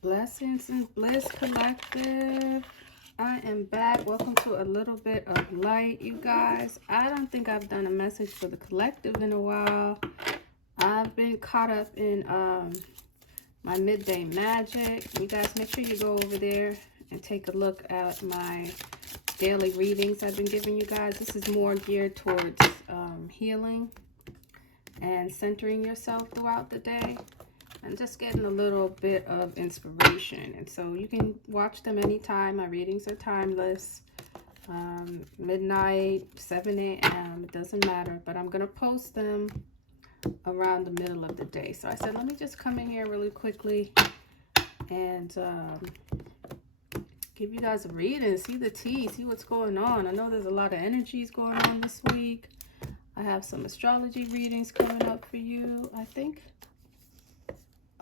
Blessings and Bliss Collective. I am back. Welcome to a little bit of light, you guys. I don't think I've done a message for the collective in a while. I've been caught up in my midday magic. You guys, make sure you go over there and take a look at my daily readings I've been giving you guys. This is more geared towards healing and centering yourself throughout the day. And just getting a little bit of inspiration. And so you can watch them anytime. My readings are timeless. Midnight, 7 a.m. It doesn't matter. But I'm going to post them around the middle of the day. So I said, let me just come in here really quickly and give you guys a reading. See the tea. See what's going on. I know there's a lot of energies going on this week. I have some astrology readings coming up for you, I think.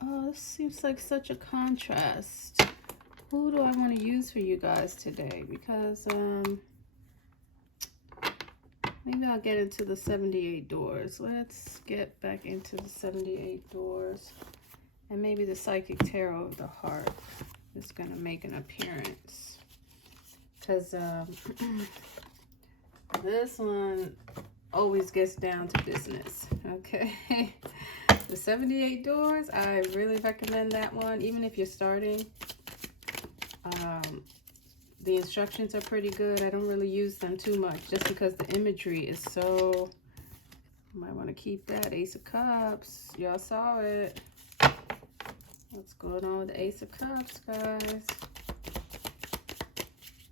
Oh, this seems like such a contrast. Who do I want to use for you guys today? Because maybe I'll get into the 78 doors. Let's get back into the 78 doors. And maybe the Psychic Tarot of the Heart is going to make an appearance. Because this one always gets down to business. Okay. The 78 doors, I really recommend that one, even if you're starting. The instructions are pretty good. I don't really use them too much just because the imagery is so... You might want to keep that. Ace of Cups. Y'all saw it. What's going on with the Ace of Cups, guys?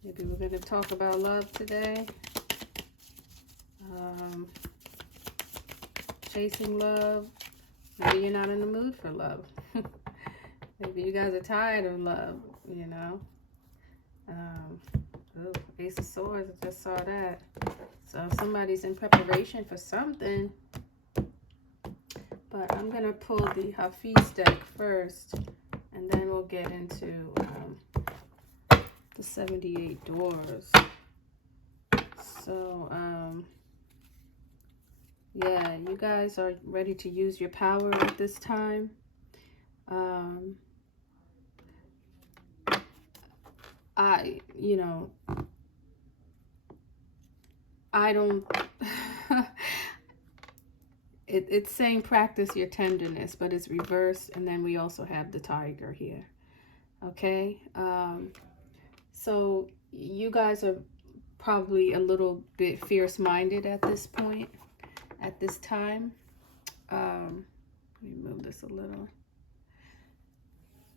Maybe we're going to talk about love today. Chasing love. Maybe you're not in the mood for love. Maybe you guys are tired of love, you know. Ace of Swords, I just saw that. So somebody's in preparation for something. But I'm going to pull the Hafiz deck first. And then we'll get into the 78 doors. So, yeah, you guys are ready to use your power at this time. I don't, it's saying practice your tenderness, but it's reversed. And then we also have the tiger here. Okay. So you guys are probably a little bit fierce-minded at this point. At this time. Let me move this a little.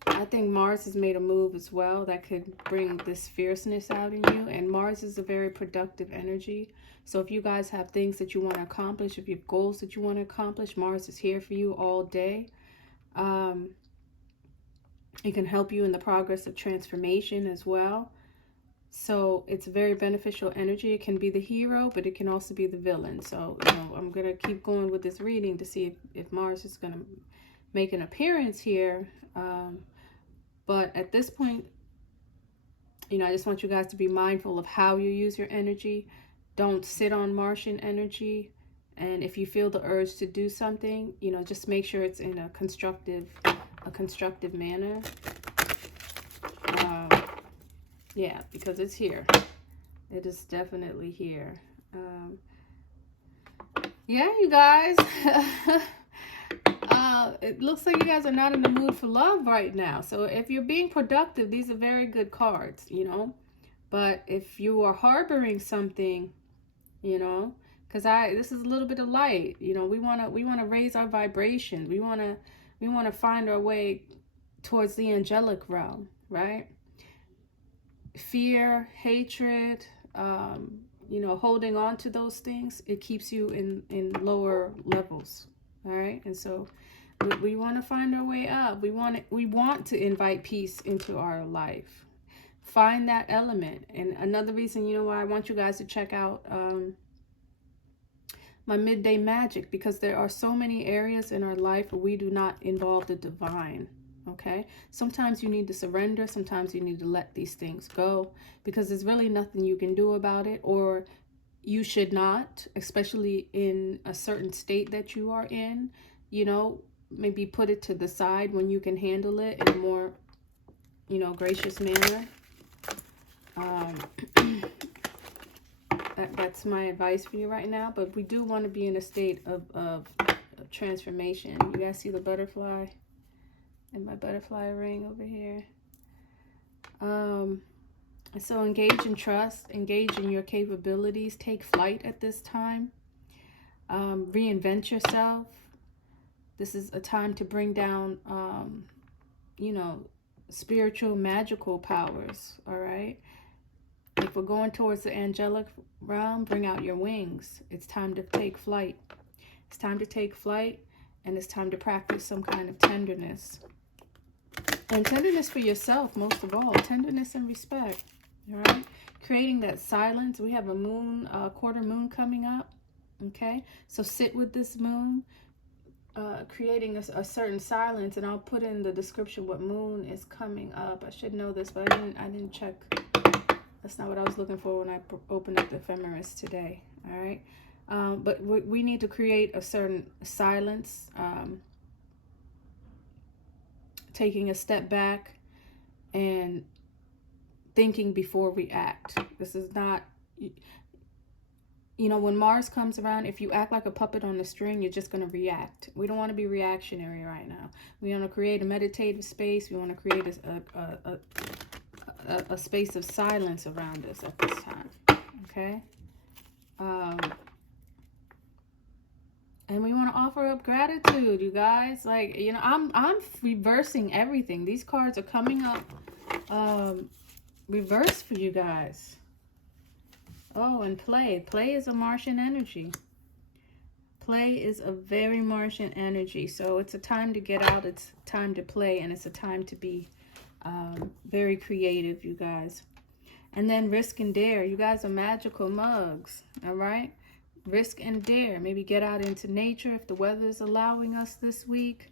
I think Mars has made a move as well that could bring this fierceness out in you. And Mars is a very productive energy. So if you guys have things that you want to accomplish, if you have goals that you want to accomplish, Mars is here for you all day. It can help you in the progress of transformation as well. So it's very beneficial energy. It can be the hero, but it can also be the villain. So, you know, I'm going to keep going with this reading to see if Mars is going to make an appearance here. But at this point, you know, I just want you guys to be mindful of how you use your energy. Don't sit on Martian energy. And if you feel the urge to do something, you know, just make sure it's in a constructive manner. Yeah, because it's here. It is definitely here. Yeah, you guys. It looks like you guys are not in the mood for love right now. So if you're being productive, these are very good cards, you know. But if you are harboring something, you know, because this is a little bit of light. You know, we wanna raise our vibration. We wanna find our way towards the angelic realm, right? Fear, hatred, you know, holding on to those things, it keeps you in lower levels. All right. And so we want to find our way up. We want to invite peace into our life. Find that element. And another reason, you know, why I want you guys to check out my midday magic, because there are so many areas in our life where we do not involve the divine. Okay, sometimes you need to surrender. Sometimes you need to let these things go, because there's really nothing you can do about it, or you should not, especially in a certain state that you are in. You know, maybe put it to the side when you can handle it in a more you know, gracious manner. That's my advice for you right now. But we do want to be in a state of transformation. You guys see the butterfly and my butterfly ring over here. So engage in trust, engage in your capabilities, take flight at this time. Reinvent yourself. This is a time to bring down, you know, spiritual, magical powers, all right? If we're going towards the angelic realm, bring out your wings. It's time to take flight. It's time to take flight, and it's time to practice some kind of tenderness. And tenderness for yourself, most of all. Tenderness and respect, all right? Creating that silence. We have a moon, quarter moon coming up, okay? So sit with this moon. Creating a certain silence, and I'll put in the description what moon is coming up. I should know this, but I didn't check. That's not what I was looking for when I opened up the ephemeris today. All right, but we need to create a certain silence, taking a step back and thinking before we act. This is not. You know, when Mars comes around, if you act like a puppet on the string, you're just going to react. We don't want to be reactionary right now. We want to create a meditative space. We want to create a space of silence around us at this time. Okay? And we want to offer up gratitude, you guys. Like, you know, I'm reversing everything. These cards are coming up reversed for you guys. Oh, and play. Play is a Martian energy. Play is a very Martian energy. So it's a time to get out. It's time to play. And it's a time to be very creative, you guys. And then risk and dare. You guys are magical mugs. All right? Risk and dare. Maybe get out into nature if the weather is allowing us this week.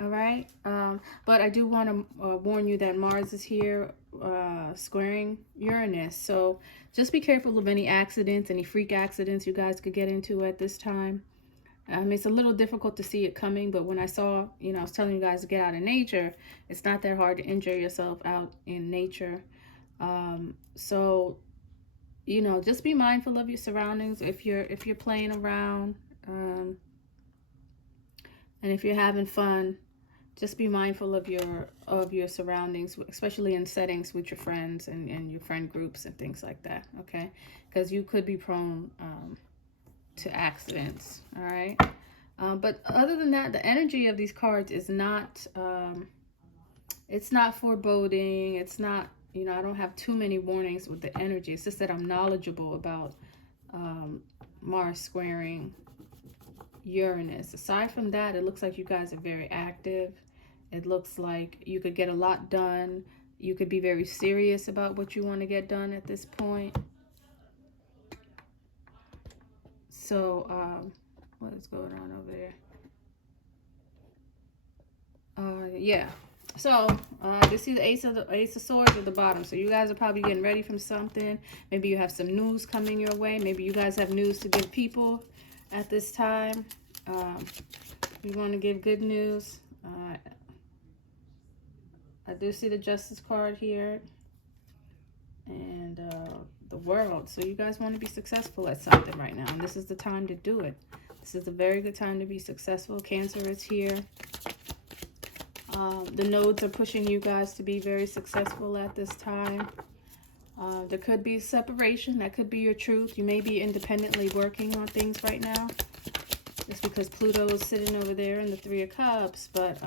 All right? But I do want to warn you that Mars is here squaring Uranus. So just be careful of any accidents, any freak accidents you guys could get into at this time. It's a little difficult to see it coming, but when I saw, you know, I was telling you guys to get out in nature, it's not that hard to injure yourself out in nature. So, you know, just be mindful of your surroundings if you're playing around, and if you're having fun. Just be mindful of your surroundings, especially in settings with your friends and your friend groups and things like that, okay? Because you could be prone to accidents, all right? But other than that, the energy of these cards is not, it's not foreboding. It's not, you know, I don't have too many warnings with the energy. It's just that I'm knowledgeable about Mars squaring Uranus. Aside from that, it looks like you guys are very active. It looks like you could get a lot done. You could be very serious about what you want to get done at this point. So, what is going on over there? Yeah. So, you see the Ace of Swords at the bottom. So you guys are probably getting ready from something. Maybe you have some news coming your way. Maybe you guys have news to give people at this time. We want to give good news. I do see the Justice card here. And the World. So you guys want to be successful at something right now. And this is the time to do it. This is a very good time to be successful. Cancer is here. The nodes are pushing you guys to be very successful at this time. There could be separation. That could be your truth. You may be independently working on things right now. Just because Pluto is sitting over there in the Three of Cups. But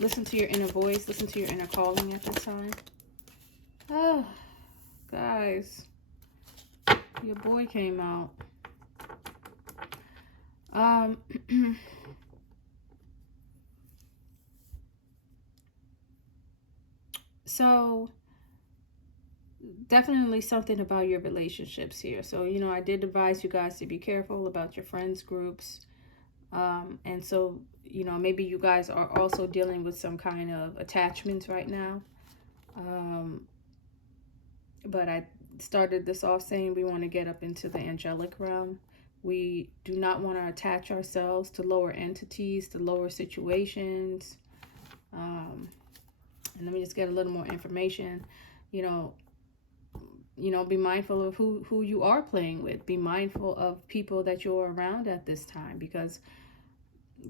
listen to your inner voice. Listen to your inner calling at this time. Oh, guys. Your boy came out. So definitely something about your relationships here. So, you know, I did advise you guys to be careful about your friends groups. And so, you know, maybe you guys are also dealing with some kind of attachments right now. But I started this off saying we want to get up into the angelic realm. We do not want to attach ourselves to lower entities, to lower situations. And let me just get a little more information. Be mindful of who you are playing with. Be mindful of people that you're around at this time, because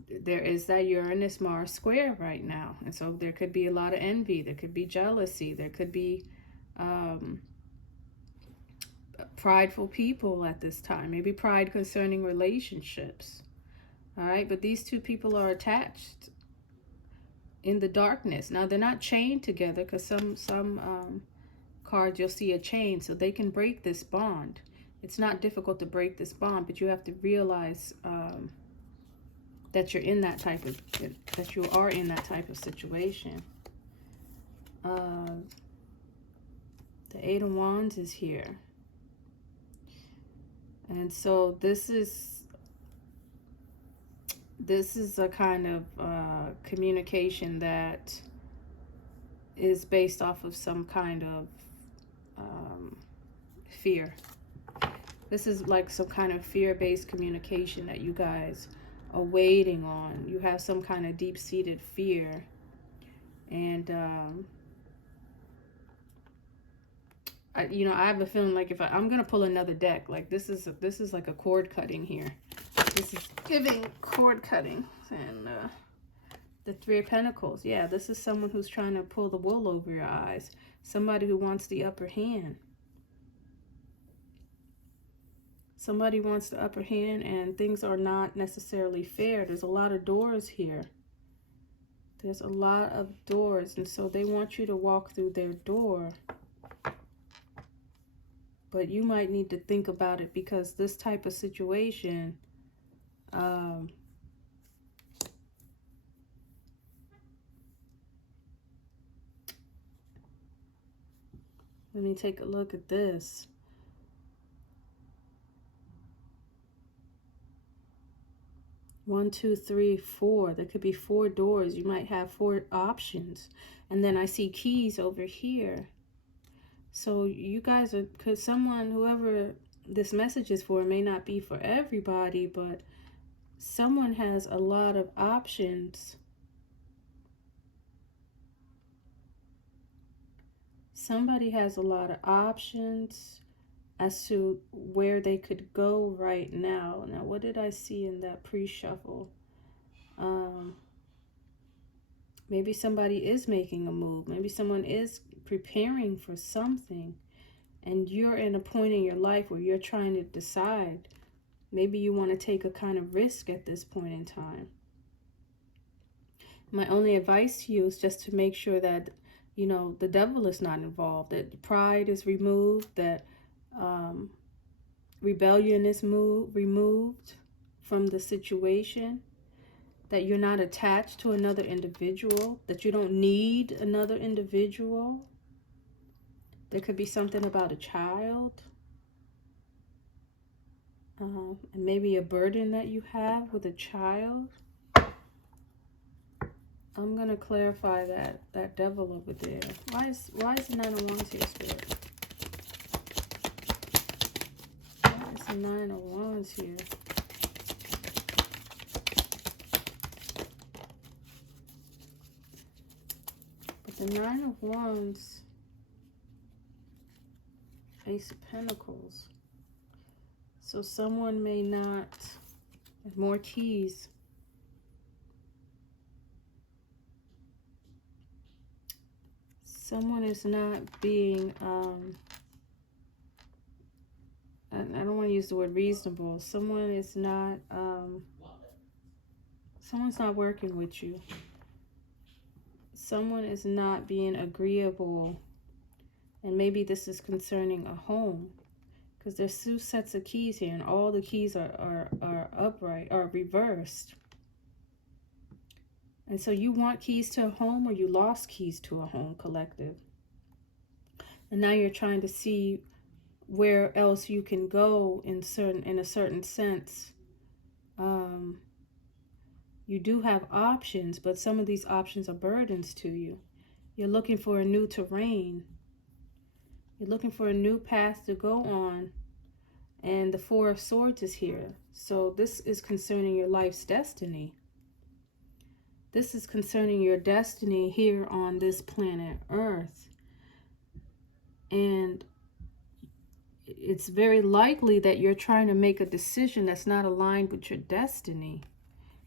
there is that Uranus Mars square right now. And so there could be a lot of envy. There could be jealousy. There could be prideful people at this time. Maybe pride concerning relationships. All right. But these two people are attached in the darkness. Now, they're not chained together, because some cards you'll see a chain, so they can break this bond. It's not difficult to break this bond, but you have to realize that you are in that type of situation. The Eight of Wands is here, and so this is a kind of communication that is based off of some kind of fear. This is like some kind of fear-based communication that you guys are waiting on. You have some kind of deep-seated fear, and I have a feeling like if I'm gonna pull another deck, like this is like a cord cutting here. This is giving cord cutting. And the Three of Pentacles, yeah, this is someone who's trying to pull the wool over your eyes. Somebody who wants the upper hand. Somebody wants the upper hand, and things are not necessarily fair. There's a lot of doors here. There's a lot of doors, and so they want you to walk through their door. But you might need to think about it, because this type of situation, let me take a look at this. One, two, three, four. There could be 4 doors. You might have 4 options. And then I see keys over here. So you guys are, because whoever this message is for, may not be for everybody, but someone has a lot of options. Somebody has a lot of options as to where they could go right now. Now, what did I see in that pre-shuffle? Maybe somebody is making a move. Maybe someone is preparing for something, and you're in a point in your life where you're trying to decide. Maybe you want to take a kind of risk at this point in time. My only advice to you is just to make sure that, the devil is not involved, that pride is removed, that rebellion is removed from the situation, that you're not attached to another individual, that you don't need another individual. There could be something about a child, and maybe a burden that you have with a child. I'm going to clarify that devil over there. Why is the Nine of Wands here, Spirit? Why is the Nine of Wands here? But the Nine of Wands, Ace of Pentacles. So someone may not, more keys. Someone is not being, I don't want to use the word reasonable. Someone is not, someone's not working with you. Someone is not being agreeable. And maybe this is concerning a home, because there's 2 sets of keys here, and all the keys are upright, or reversed. And so you want keys to a home, or you lost keys to a home, collective. And now you're trying to see where else you can go in a certain sense. You do have options, but some of these options are burdens to you. You're looking for a new terrain. You're looking for a new path to go on. And the Four of Swords is here. So this is concerning your life's destiny. This is concerning your destiny here on this planet Earth. And it's very likely that you're trying to make a decision that's not aligned with your destiny.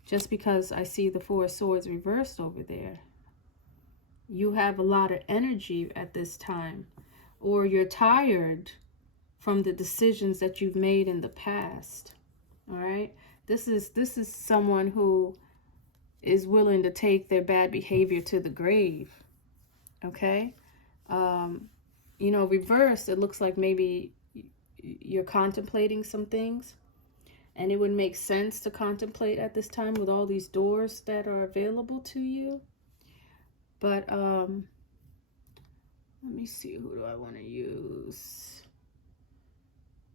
Just because I see the Four of Swords reversed over there. You have a lot of energy at this time. Or you're tired from the decisions that you've made in the past. All right? This is someone who is willing to take their bad behavior to the grave. Okay? You know, reversed, it looks like maybe you're contemplating some things. And it would make sense to contemplate at this time with all these doors that are available to you. But, let me see, who do I want to use?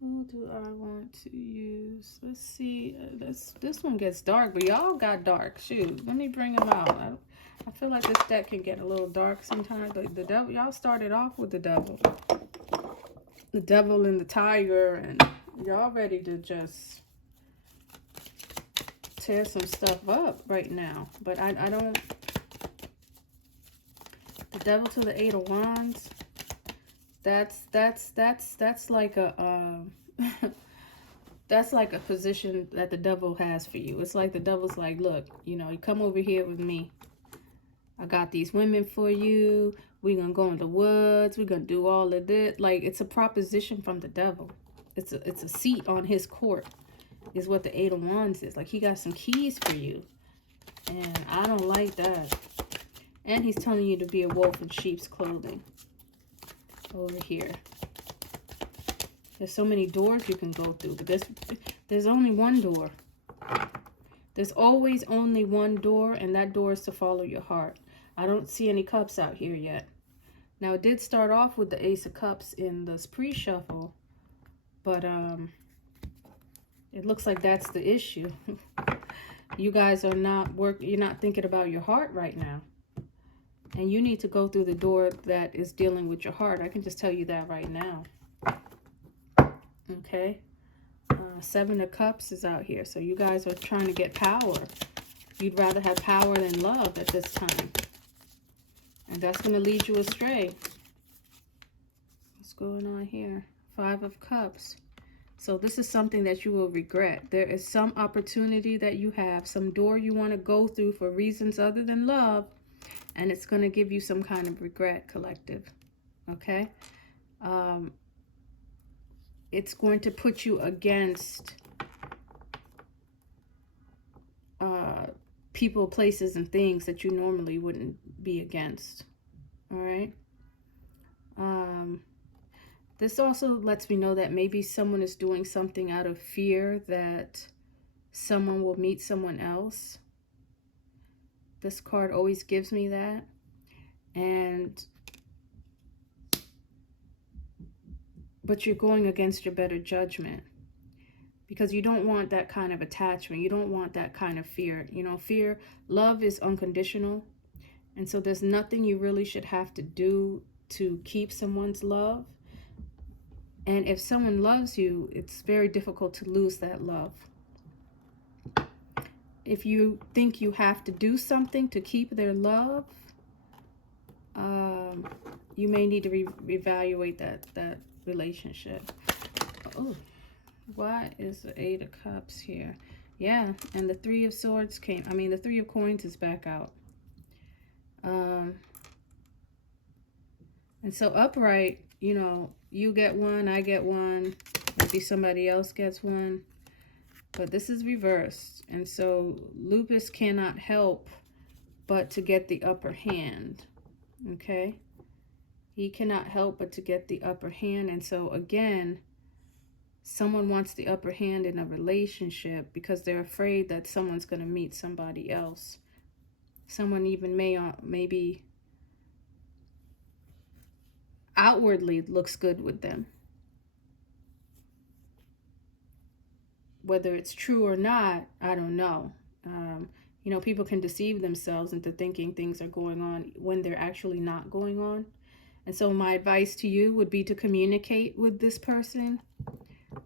Who do I want to use? Let's see. This one gets dark, but y'all got dark. Shoot, let me bring them out. I feel like this deck can get a little dark sometimes. But the devil, y'all started off with the devil. The devil and the tiger, and y'all ready to just tear some stuff up right now. But I don't. The devil to the Eight of Wands. That's like a that's like a position that the devil has for you. It's like the devil's like, look, you know, you come over here with me. I got these women for you. We're gonna go in the woods. We're gonna do all of this. Like, it's a proposition from the devil. It's a seat on his court, is what the Eight of Wands is. Like, he got some keys for you, and I don't like that. And he's telling you to be a wolf in sheep's clothing. Over here, there's so many doors you can go through, but there's only one door. There's always only one door, and that door is to follow your heart. I don't see any cups out here yet. Now, it did start off with the Ace of Cups in this pre-shuffle, but it looks like that's the issue. You guys are you're not thinking about your heart right now. And you need to go through the door that is dealing with your heart. I can just tell you that right now. Okay. Seven of Cups is out here. So you guys are trying to get power. You'd rather have power than love at this time. And that's going to lead you astray. What's going on here? Five of Cups. So this is something that you will regret. There is some opportunity that you have, some door you want to go through for reasons other than love. And it's going to give you some kind of regret, collective. Okay? It's going to put you against people, places, and things that you normally wouldn't be against. All right? This also lets me know that maybe someone is doing something out of fear that someone will meet someone else. This card always gives me that. But you're going against your better judgment. Because you don't want that kind of attachment. You don't want that kind of fear. You know, fear, love is unconditional. And so there's nothing you really should have to do to keep someone's love. And if someone loves you, it's very difficult to lose that love. If you think you have to do something to keep their love, you may need to reevaluate that relationship. Oh, why is the Eight of Cups here? Yeah, and the Three of Swords came. I mean, the Three of Coins is back out. And so upright, you know, you get one, I get one, maybe somebody else gets one. But this is reversed. And so Lupus cannot help but to get the upper hand. Okay? He cannot help but to get the upper hand. And so again, someone wants the upper hand in a relationship because they're afraid that someone's going to meet somebody else. Someone even maybe outwardly looks good with them. Whether it's true or not, I don't know. You know, people can deceive themselves into thinking things are going on when they're actually not going on. And so my advice to you would be to communicate with this person.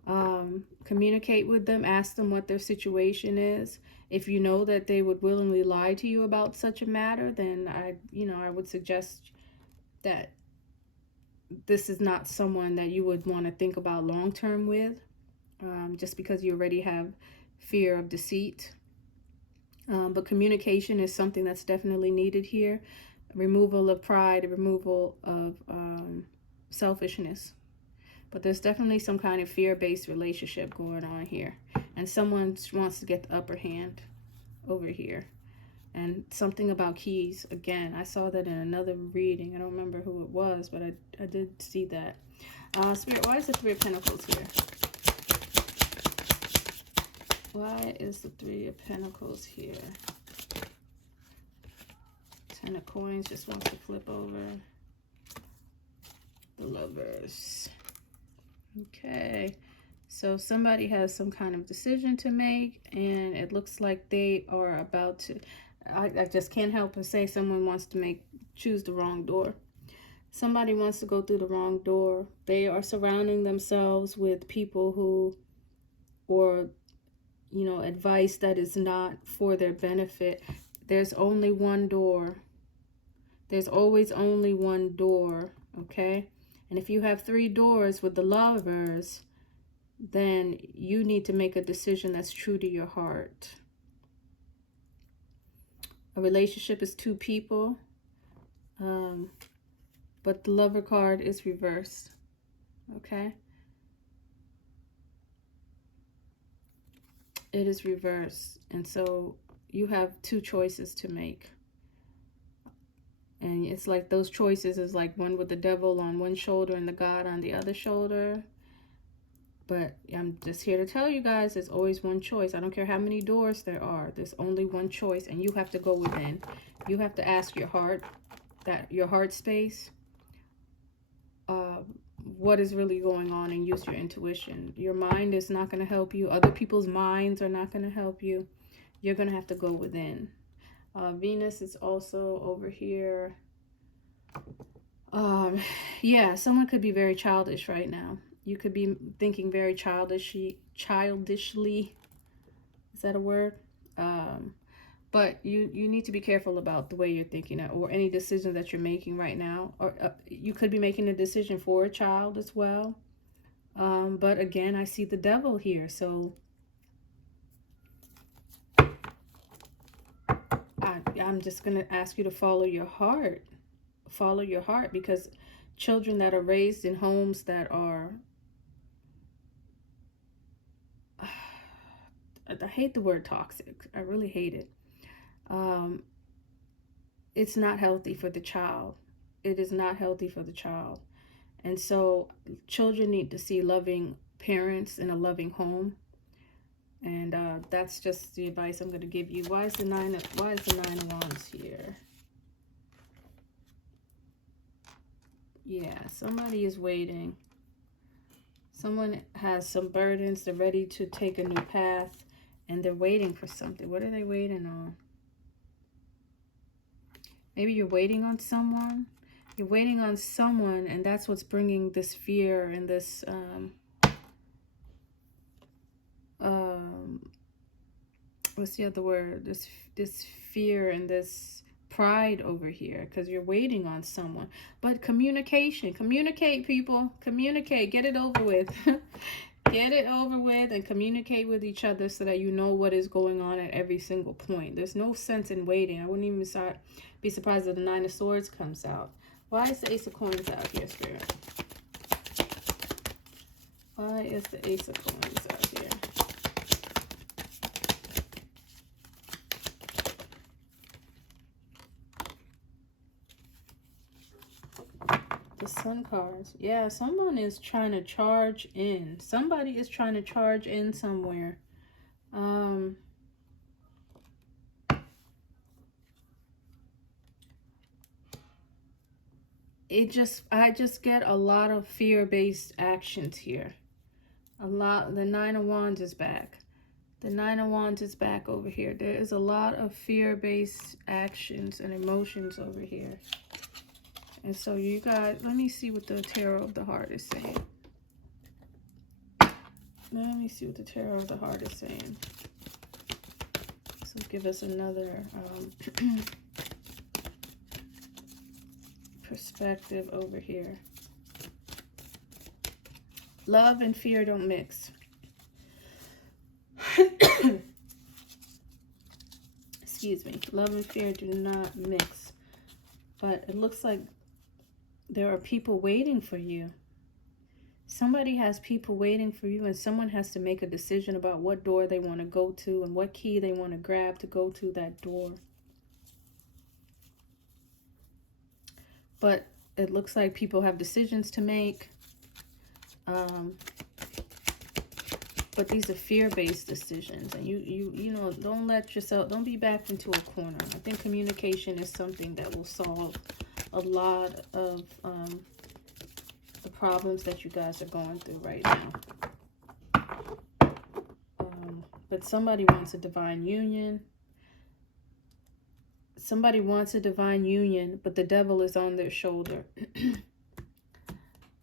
Communicate with them, ask them what their situation is. If you know that they would willingly lie to you about such a matter, then I would suggest that this is not someone that you would want to think about long term with, just because you already have fear of deceit. But communication is something that's definitely needed here. Removal of pride, removal of selfishness. But there's definitely some kind of fear-based relationship going on here. And someone wants to get the upper hand over here. And something about keys. Again, I saw that in another reading. I don't remember who it was, but I did see that. Spirit, why is the Three of Pentacles here? Why is the Three of Pentacles here? Ten of Coins just wants to flip over. The Lovers. Okay, so somebody has some kind of decision to make, and it looks like they are about to, I just can't help but say someone wants to choose the wrong door. Somebody wants to go through the wrong door. They are surrounding themselves with people who, or, advice that is not for their benefit. There's only one door. There's always only one door, okay? And if you have 3 doors with the Lovers, then you need to make a decision that's true to your heart. A relationship is 2 people, but the Lover card is reversed, okay? It is reversed, and so you have 2 choices to make. And it's like those choices is like one with the devil on one shoulder and the God on the other shoulder. But I'm just here to tell you guys, there's always one choice. I don't care how many doors there are. There's only one choice, and you have to go within. You have to ask your heart, your heart space, what is really going on, and use your intuition. Your mind is not going to help you. Other people's minds are not going to help you. You're going to have to go within. Venus is also over here. Yeah, someone could be very childish right now. You could be thinking very childishly. Is that a word? But you need to be careful about the way you're thinking, or any decision that you're making right now. Or you could be making a decision for a child as well. But again, I see the devil here, so I'm just going to ask you to follow your heart. Follow your heart, because children that are raised in homes that are, I hate the word toxic. I really hate it. It's not healthy for the child. It is not healthy for the child. And so children need to see loving parents in a loving home. And that's just the advice I'm going to give you. Why is the Nine of Wands here? Yeah, somebody is waiting. Someone has some burdens. They're ready to take a new path, and they're waiting for something. What are they waiting on? Maybe you're waiting on someone. You're waiting on someone, and that's what's bringing this fear and this what's the other word? This fear and this pride over here, because you're waiting on someone. But communication. Communicate, people. Communicate. Get it over with. Get it over with and communicate with each other so that you know what is going on at every single point. There's no sense in waiting. I wouldn't even be surprised if the Nine of Swords comes out. Why is the Ace of Coins out here, Spirit? Why is the Ace of Coins out here? The Sun cards. Yeah, someone is trying to charge in. Somebody is trying to charge in somewhere. I just get a lot of fear-based actions here. The Nine of Wands is back. The Nine of Wands is back over here. There is a lot of fear-based actions and emotions over here. And so you guys, let me see what the Tarot of the Heart is saying. Let me see what the Tarot of the Heart is saying. So give us another perspective over here. Love and fear don't mix. Excuse me. Love and fear do not mix. But it looks like there are people waiting for you. Somebody has people waiting for you, and someone has to make a decision about what door they want to go to and what key they want to grab to go to that door. But it looks like people have decisions to make. But these are fear-based decisions, and you know, don't let yourself, don't be backed into a corner. I think communication is something that will solve a lot of the problems that you guys are going through right now. But somebody wants a divine union. Somebody wants a divine union, but the devil is on their shoulder.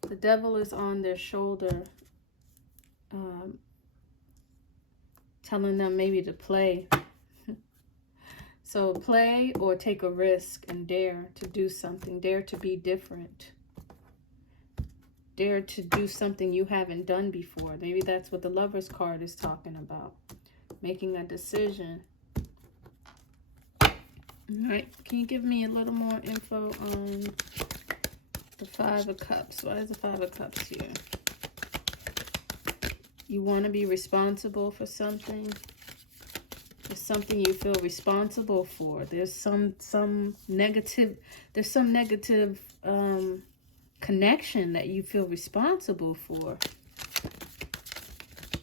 The devil is on their shoulder, telling them maybe to play. So play or take a risk and dare to do something. Dare to be different. Dare to do something you haven't done before. Maybe that's what the Lover's card is talking about. Making a decision. All right. Can you give me a little more info on the Five of Cups? Why is the Five of Cups here? You want to be responsible for something. There's something you feel responsible for. There's some negative connection that you feel responsible for.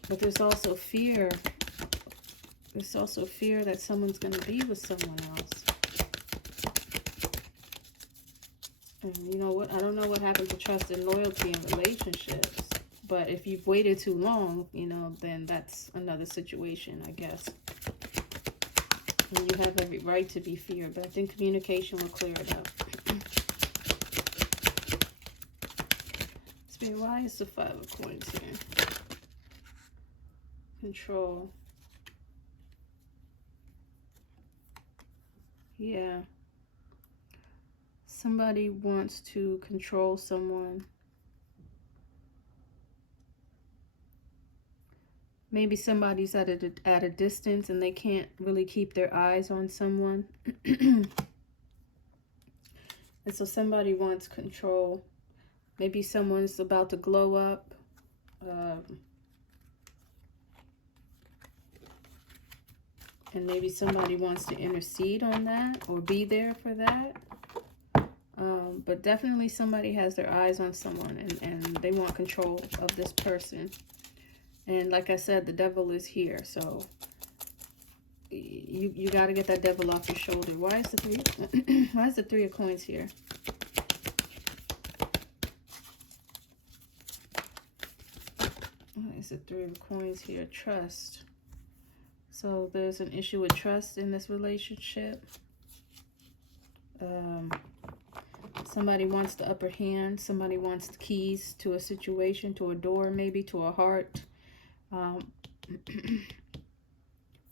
But there's also fear. There's also fear that someone's going to be with someone else. And you know what? I don't know what happens to trust and loyalty in relationships. But if you've waited too long, you know, then that's another situation, I guess. And you have every right to be feared. But I think communication will clear it up. Spirit, why is the Five of Coins here? Control. Yeah. Somebody wants to control someone. Maybe somebody's at a distance and they can't really keep their eyes on someone. And so somebody wants control. Maybe someone's about to glow up. And maybe somebody wants to intercede on that or be there for that. But definitely somebody has their eyes on someone and they want control of this person. And like I said, the devil is here, so you got to get that devil off your shoulder. Why is the why is the Three of Coins here? Why is the Three of Coins here? Trust. So there's an issue with trust in this relationship. Somebody wants the upper hand. Somebody wants the keys to a situation, to a door, maybe to a heart.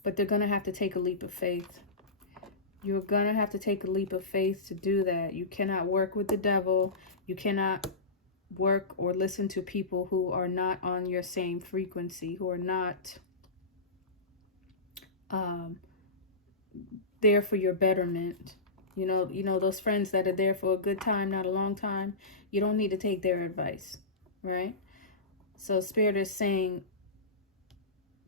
But they're going to have to take a leap of faith. You're going to have to take a leap of faith to do that. You cannot work with the devil. You cannot work or listen to people who are not on your same frequency, who are not there for your betterment. You know those friends that are there for a good time, not a long time. You don't need to take their advice, right? So Spirit is saying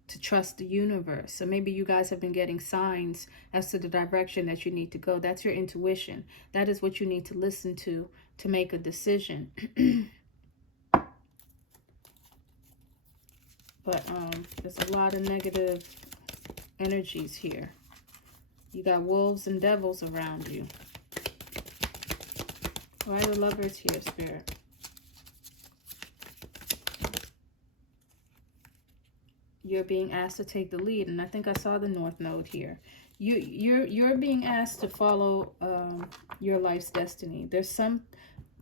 to trust the universe. So maybe you guys have been getting signs as to the direction that you need to go. That's your intuition. That is what you need to listen to make a decision. But there's a lot of negative energies here. You got wolves and devils around you. Why are the Lovers here, Spirit? You're being asked to take the lead, and I think I saw the North Node here. You're being asked to follow your life's destiny. There's some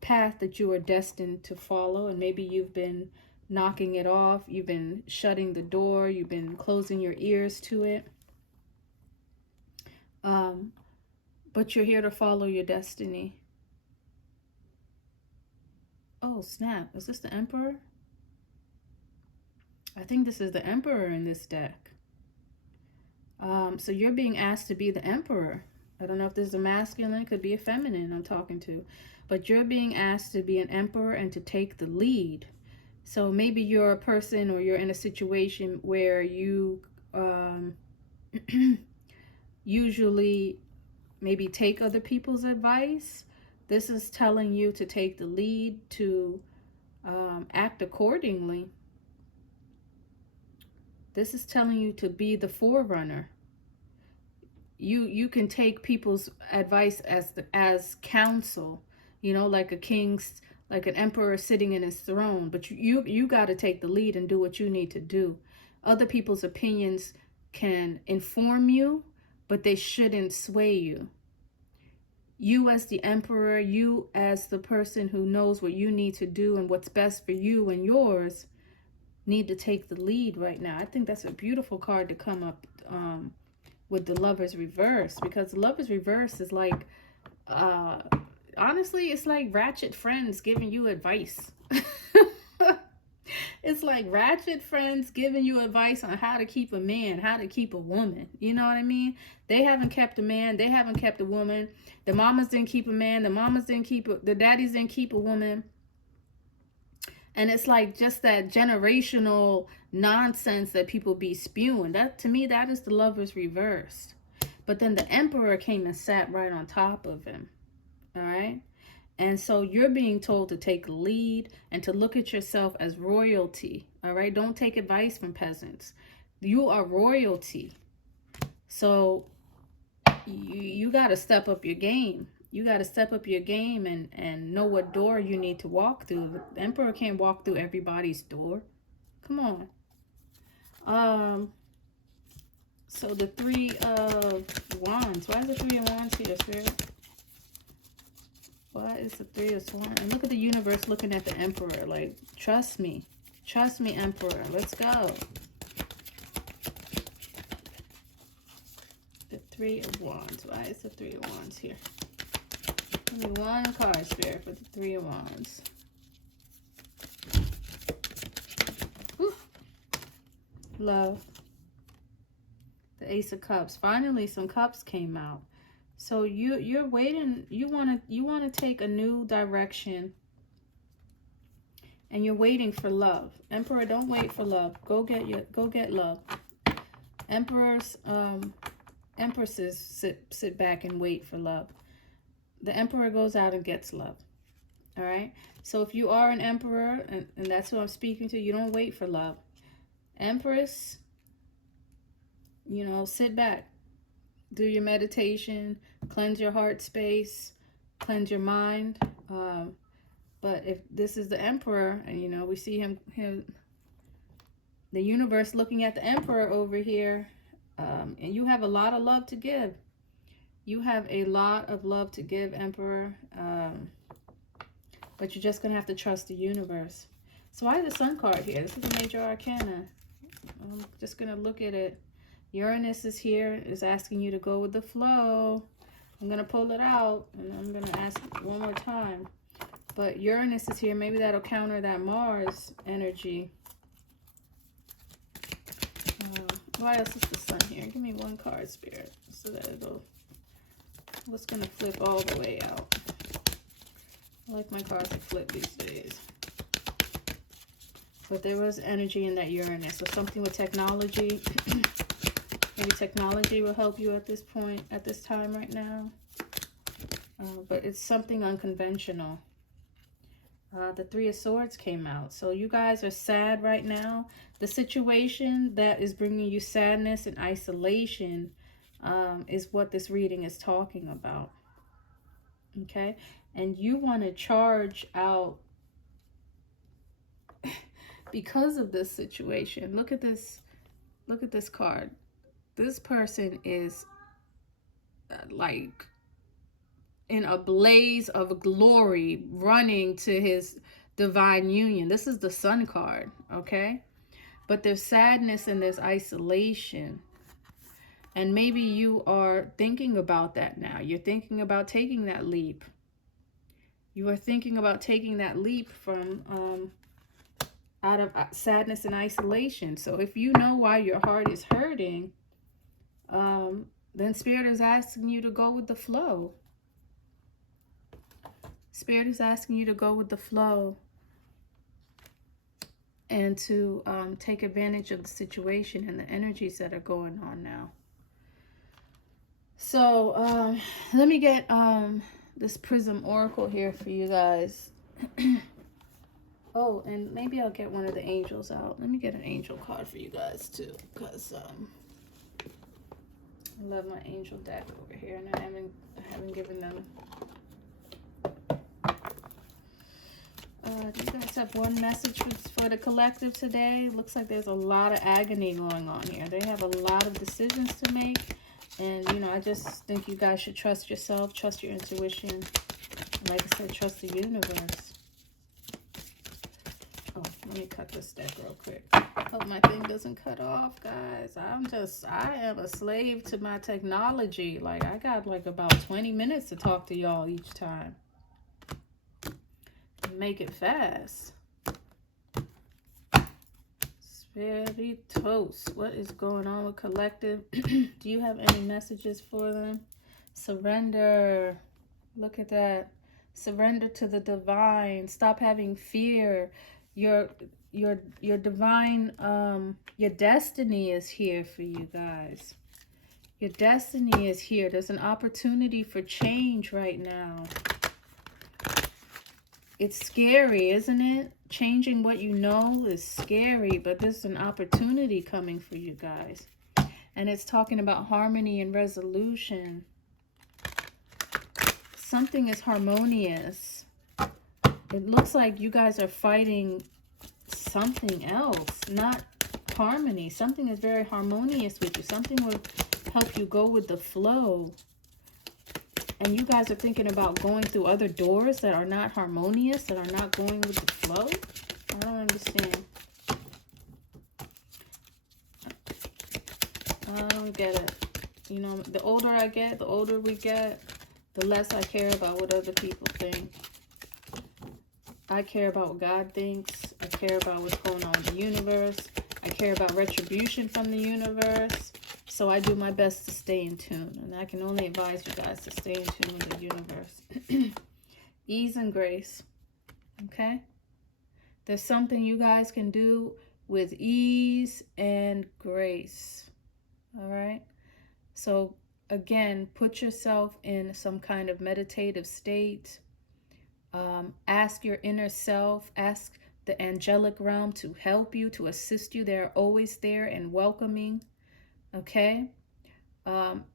path that you are destined to follow, and maybe you've been knocking it off. You've been shutting the door. You've been closing your ears to it. But you're here to follow your destiny. Oh, snap. Is this the Emperor? I think this is the Emperor in this deck. So you're being asked to be the Emperor. I don't know if this is a masculine, it could be a feminine I'm talking to. But you're being asked to be an Emperor and to take the lead. So maybe you're a person, or you're in a situation where you usually maybe take other people's advice. This is telling you to take the lead, to act accordingly. This is telling you to be the forerunner. You can take people's advice as counsel, you know, like a king's, like an emperor sitting in his throne. But you got to take the lead and do what you need to do. Other people's opinions can inform you, but they shouldn't sway you. You as the emperor, you as the person who knows what you need to do and what's best for you and yours, need to take the lead right now. I think that's a beautiful card to come up with the Lover's reverse, because the Lover's reverse is like, honestly, it's like ratchet friends giving you advice. It's like ratchet friends giving you advice on how to keep a man, how to keep a woman. You know what I mean? They haven't kept a man. They haven't kept a woman. The mamas didn't keep a man. The mamas didn't keep the daddies didn't keep a woman. And it's like just that generational nonsense that people be spewing. That, to me, that is the Lover's reverse. But then the Emperor came and sat right on top of him. All right? And so you're being told to take lead and to look at yourself as royalty. All right? Don't take advice from peasants. You are royalty. So you got to step up your game. You got to step up your game and know what door you need to walk through. The Emperor can't walk through everybody's door. Come on. So the Three of Wands. Why is the Three of Wands here, Spirit? Why is the Three of Swords? And look at the universe looking at the Emperor. Like, trust me. Trust me, Emperor. Let's go. The Three of Wands. Why is the Three of Wands here? Give me one card, Spirit, for the Three of Wands. Whew. Love. The Ace of Cups. Finally, some cups came out. So you're waiting. You wanna take a new direction, and you're waiting for love. Emperor, don't wait for love. Go get love. Empresses sit back and wait for love. The Emperor goes out and gets love. All right? So if you are an Emperor, and that's who I'm speaking to, you don't wait for love. Empress, you know, sit back. Do your meditation. Cleanse your heart space. Cleanse your mind. But if this is the Emperor, and, you know, we see him the universe looking at the Emperor over here, and you have a lot of love to give. You have a lot of love to give, Emperor. But you're just going to have to trust the universe. So why is the Sun card here? This is the Major Arcana. I'm just going to look at it. Uranus is here, is asking you to go with the flow. I'm going to pull it out, and I'm going to ask one more time. But Uranus is here. Maybe that'll counter that Mars energy. Why else is the Sun here? Give me one card, Spirit, so that it'll... What's going to flip all the way out? I like my cards to flip these days. But there was energy in that Uranus. So something with technology. Maybe technology will help you at this point, at this time right now. But it's something unconventional. The Three of Swords came out. So you guys are sad right now. The situation that is bringing you sadness and isolation is what this reading is talking about. Okay? And you want to charge out because of this situation. Look at this. Look at this card. This person is like in a blaze of glory, running to divine union. This is the Sun card, okay? But there's sadness and there's isolation. And maybe you are thinking about that now. You're thinking about taking that leap. You are thinking about taking that leap from out of sadness and isolation. So if you know why your heart is hurting, then Spirit is asking you to go with the flow. Spirit is asking you to go with the flow and to take advantage of the situation and the energies that are going on now. So let me get this Prism Oracle here for you guys. Oh, and maybe I'll get one of the angels out. Let me get an angel card for you guys too, because I love my angel deck over here, and I haven't given them. Do you guys have one message for the collective today? Looks like there's a lot of agony going on here. They have a lot of decisions to make. And, you know, I just think you guys should trust yourself, trust your intuition. And like I said, trust the universe. Oh, let me cut this deck real quick. Hope my thing doesn't cut off, guys. I am a slave to my technology. Like, I got like about 20 minutes to talk to y'all each time. Make it fast. Spiritos. What is going on with collective? Do you have any messages for them? Surrender. Look at that. Surrender to the divine. Stop having fear. Your divine, your destiny is here for you guys. Your destiny is here. There's an opportunity for change right now. It's scary, isn't it? Changing what you know is scary, but there's an opportunity coming for you guys. And it's talking about harmony and resolution. Something is harmonious. It looks like you guys are fighting something else, not harmony. Something is very harmonious with you. Something will help you go with the flow. And you guys are thinking about going through other doors that are not harmonious, that are not going with the flow? I don't understand. I don't get it. You know, the older I get, the older we get, the less I care about what other people think. I care about what God thinks. I care about what's going on in the universe. I care about retribution from the universe. So I do my best to stay in tune. And I can only advise you guys to stay in tune with the universe. Ease and grace. Okay? There's something you guys can do with ease and grace. All right? So again, put yourself in some kind of meditative state. Ask your inner self. Ask the angelic realm to help you, to assist you. They're always there and welcoming. Okay,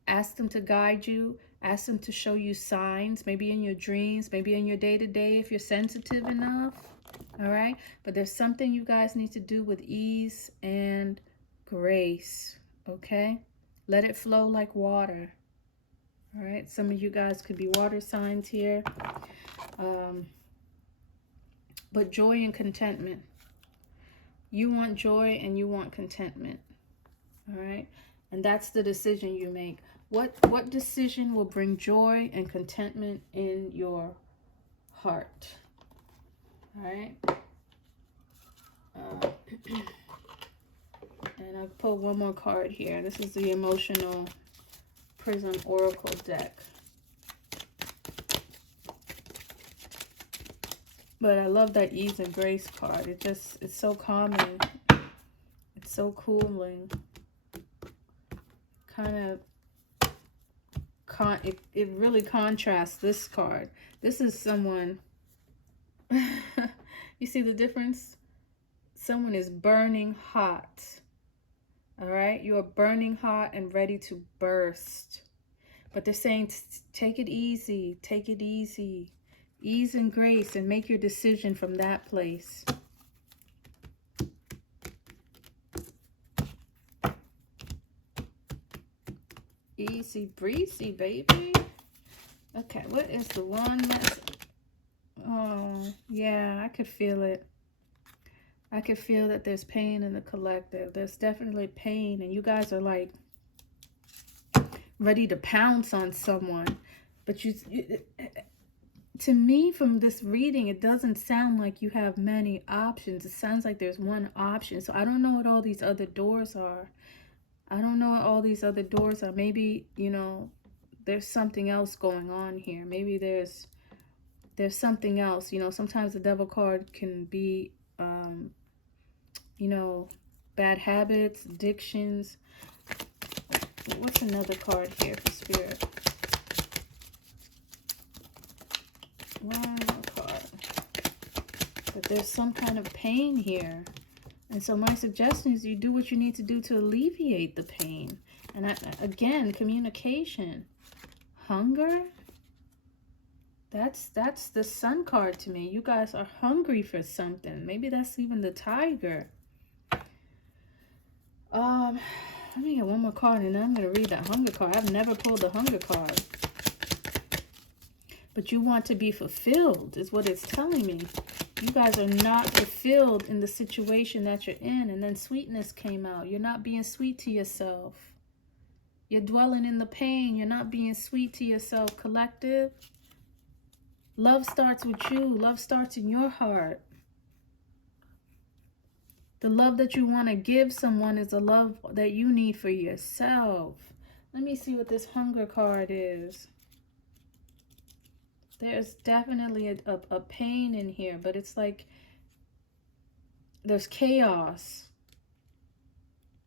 ask them to guide you, ask them to show you signs, maybe in your dreams, maybe in your day-to-day if you're sensitive enough. All right, but there's something you guys need to do with ease and grace. Okay, let it flow like water. All right, some of you guys could be water signs here, but joy and contentment. You want joy and you want contentment. All right, and that's the decision you make. What decision will bring joy and contentment in your heart? All right. And I'll pull one more card here. This is the Emotional Prism Oracle deck. But I love that ease and grace card. It's so calming. It's so cooling. Kind of it really contrasts this card. This is someone you see the difference? Someone is burning hot. All right, you are burning hot and ready to burst, but they're saying take it easy, take it easy, ease and grace, and make your decision from that place. Easy breezy, baby. Okay, what is the one message? Oh, yeah, I could feel it. I could feel that there's pain in the collective. There's definitely pain, and you guys are like ready to pounce on someone. But to me, from this reading, it doesn't sound like you have many options. It sounds like there's one option. So I don't know what all these other doors are. I don't know what all these other doors are. Maybe, you know, there's something else going on here. Maybe there's something else. You know, sometimes the devil card can be, you know, bad habits, addictions. What's another card here for spirit? One more card. But there's some kind of pain here. And so my suggestion is you do what you need to do to alleviate the pain. And again, communication. Hunger. That's the Sun card to me. You guys are hungry for something. Maybe that's even the Tiger. Let me get one more card and then I'm going to read that Hunger card. I've never pulled the Hunger card. But you want to be fulfilled is what it's telling me. You guys are not fulfilled in the situation that you're in. And then sweetness came out. You're not being sweet to yourself. You're dwelling in the pain. You're not being sweet to yourself, collective. Love starts with you. Love starts in your heart. The love that you want to give someone is the love that you need for yourself. Let me see what this Hunger card is. There's definitely a pain in here, but it's like there's chaos.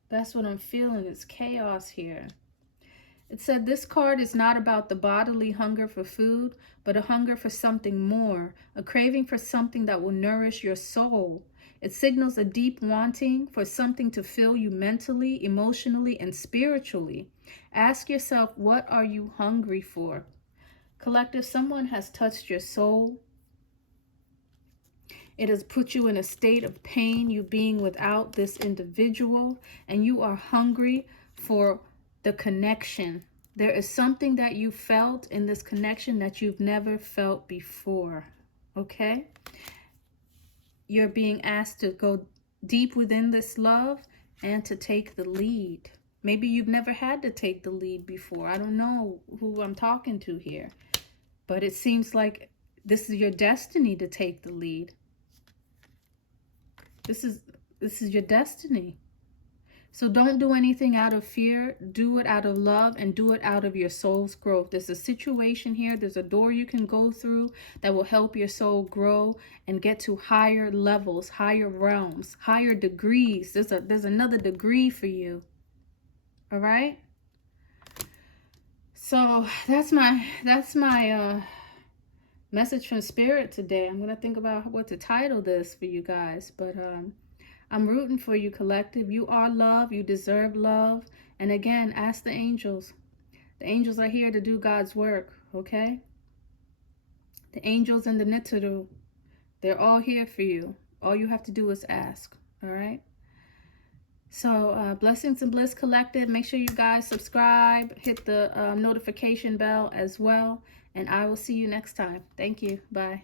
That's what I'm feeling. It's chaos here. It said this card is not about the bodily hunger for food, but a hunger for something more, a craving for something that will nourish your soul. It signals a deep wanting for something to fill you mentally, emotionally, and spiritually. Ask yourself, what are you hungry for? Collective, someone has touched your soul. It has put you in a state of pain, you being without this individual, and you are hungry for the connection. There is something that you felt in this connection that you've never felt before, okay? You're being asked to go deep within this love and to take the lead. Maybe you've never had to take the lead before. I don't know who I'm talking to here, but it seems like this is your destiny to take the lead. This is your destiny. So don't do anything out of fear. Do it out of love and do it out of your soul's growth. There's a situation here. There's a door you can go through that will help your soul grow and get to higher levels, higher realms, higher degrees. There's another degree for you. All right? So that's my message from spirit today. I'm going to think about what to title this for you guys, but I'm rooting for you, collective. You are love. You deserve love. And again, ask the angels. The angels are here to do God's work, okay? The angels and the Ninti, they're all here for you. All you have to do is ask, all right? So blessings and bliss, collective. Make sure you guys subscribe. Hit the notification bell as well. And I will see you next time. Thank you. Bye.